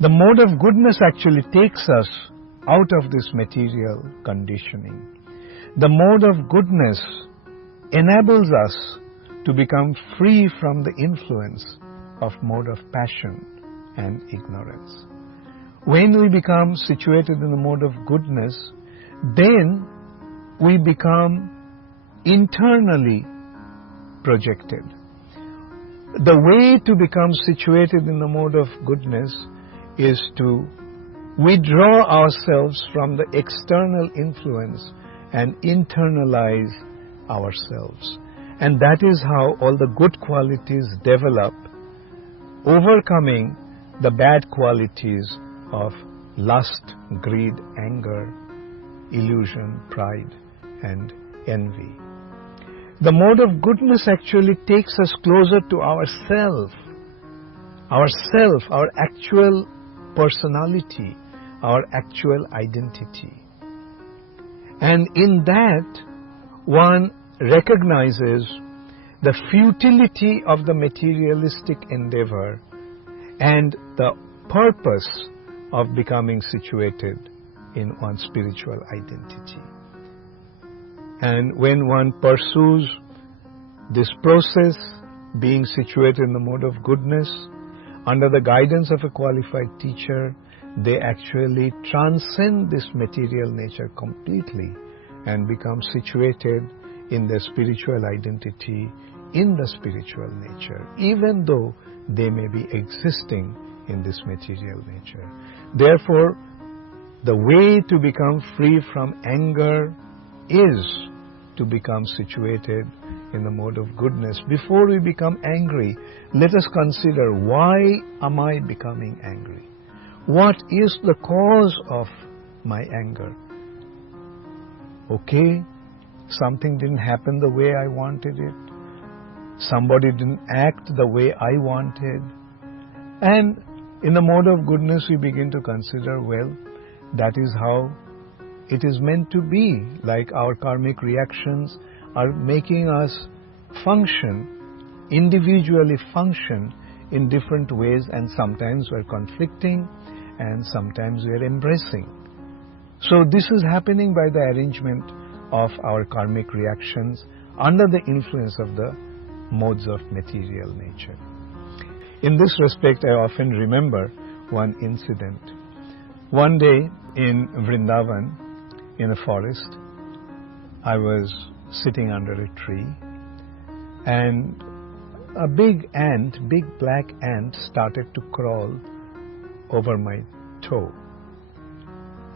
The mode of goodness actually takes us out of this material conditioning. The mode of goodness enables us to become free from the influence of mode of passion and ignorance. When we become situated in the mode of goodness, then we become internally projected. The way to become situated in the mode of goodness is to withdraw ourselves from the external influence and internalize ourselves. And that is how all the good qualities develop, overcoming the bad qualities of lust, greed, anger, illusion, pride, and envy. The mode of goodness actually takes us closer to ourself, our actual personality, our actual identity. And in that, one recognizes the futility of the materialistic endeavor and the purpose of becoming situated in one's spiritual identity. And when one pursues this process, being situated in the mode of goodness, under the guidance of a qualified teacher, they actually transcend this material nature completely and become situated in their spiritual identity, in the spiritual nature, even though they may be existing in this material nature. Therefore, the way to become free from anger is to become situated in the mode of goodness. Before we become angry, let us consider, why am I becoming angry? What is the cause of my anger? Okay, something didn't happen the way I wanted it. Somebody didn't act the way I wanted. And in the mode of goodness, we begin to consider, well, that is how it is meant to be. Like our karmic reactions are making us function, individually function in different ways, and sometimes we're conflicting and sometimes we're embracing. So this is happening by the arrangement of our karmic reactions under the influence of the modes of material nature. In this respect, I often remember one incident. One day in Vrindavan, in a forest, I was sitting under a tree, and a big black ant started to crawl over my toe.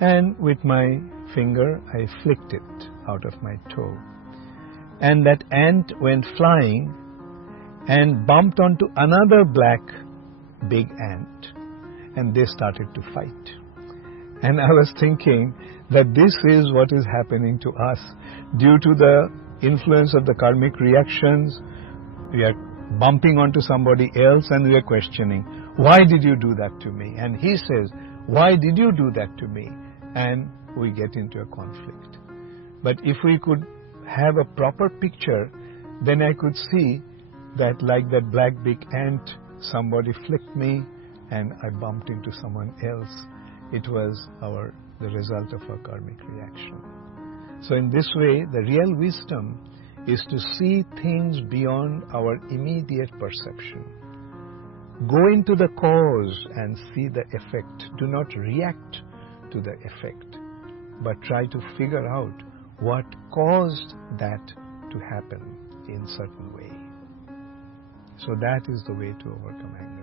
And with my finger, I flicked it out of my toe. And that ant went flying and bumped onto another black big ant, and they started to fight. And I was thinking that this is what is happening to us. Due to the influence of the karmic reactions, we are bumping onto somebody else and we are questioning, why did you do that to me? And he says, why did you do that to me? And we get into a conflict. But if we could have a proper picture, then I could see that, like that black big ant, somebody flicked me and I bumped into someone else. It was the result of our karmic reaction. So in this way, the real wisdom is to see things beyond our immediate perception. Go into the cause and see the effect. Do not react to the effect, but try to figure out what caused that to happen in certain way. So that is the way to overcome anger.